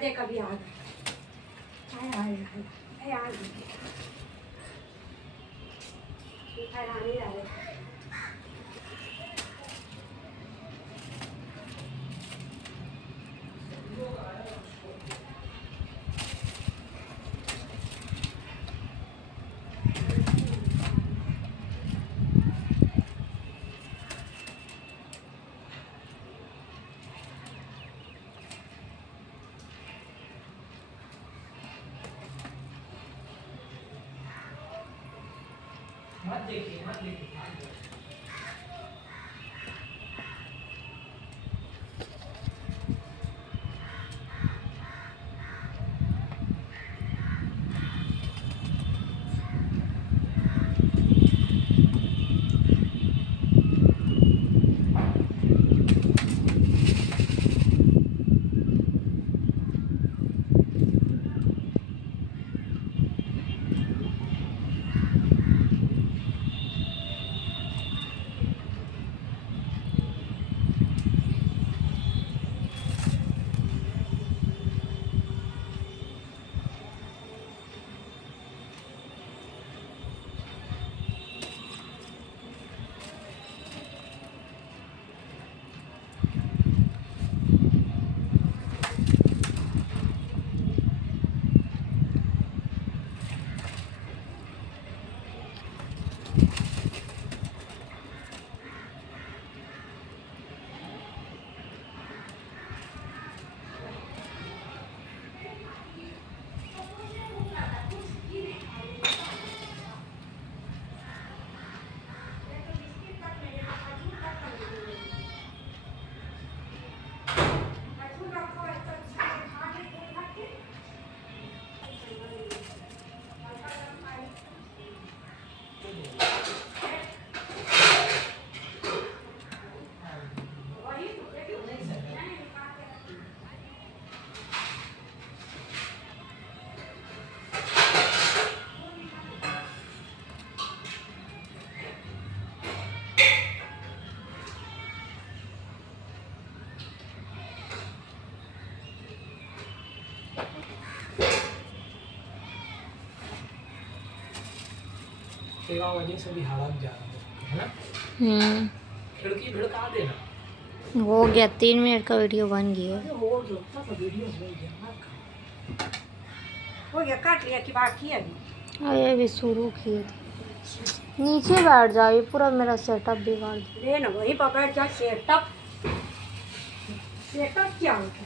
देख अभी आ गए। हाय हाय हाय आ गए। हैरानी आ रही। मत देखिए मत देखिए। सेवा वजह से भी हालत जा रहा है ना। खिड़की भिड़का देना। हो गया 3 मिनट का वीडियो बन गया। हो गया तो वीडियो हो गया काट लिया कि बाकी है अभी। अरे अभी शुरू किए थे। नीचे बैठ जाओ, ये पूरा मेरा सेटअप बिगाड़ दिया। ले ना वहीं पर बैठ जा। सेटअप सेटअप क्या होता है?